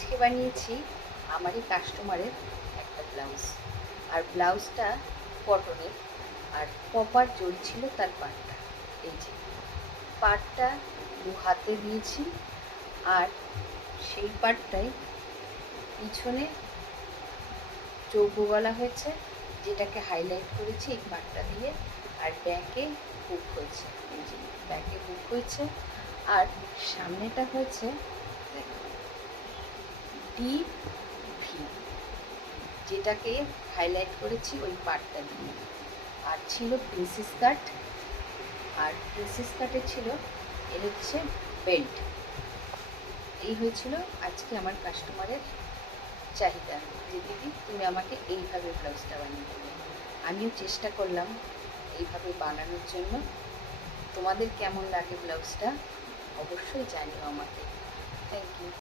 আজকে বানিয়েছি আমারই কাস্টমারের একটা ব্লাউজ। আর ব্লাউজটা কটনের, আর কপার জড়ি ছিল তার পাটটা। এই যে পাটটা 2 হাতে দিয়েছি, আর সেই পাটটাই পিছনে চৌকো গলা হয়েছে, যেটাকে হাইলাইট করেছি এই পাটটা দিয়ে। আর ব্যাকে হুক হয়েছে, এই যে ব্যাকে হুক হয়েছে। আর সামনেটা হয়েছে ডি ভি, যেটাকে হাইলাইট করেছি ওই পার্টটা দিয়ে। আর ছিল প্রিন্সেস কাট, আর প্রিন্সেস কাটে ছিল এর হচ্ছে বেল্ট। এই হয়েছিল আজকে আমার কাস্টমারের চাহিদা, যে দিদি তুমি আমাকে এইভাবে ব্লাউজটা বানিয়ে দেবে। আমিও চেষ্টা করলাম এইভাবে বানানোর জন্য। তোমাদের কেমন লাগে ব্লাউজটা অবশ্যই জানিও আমাকে। Thank you.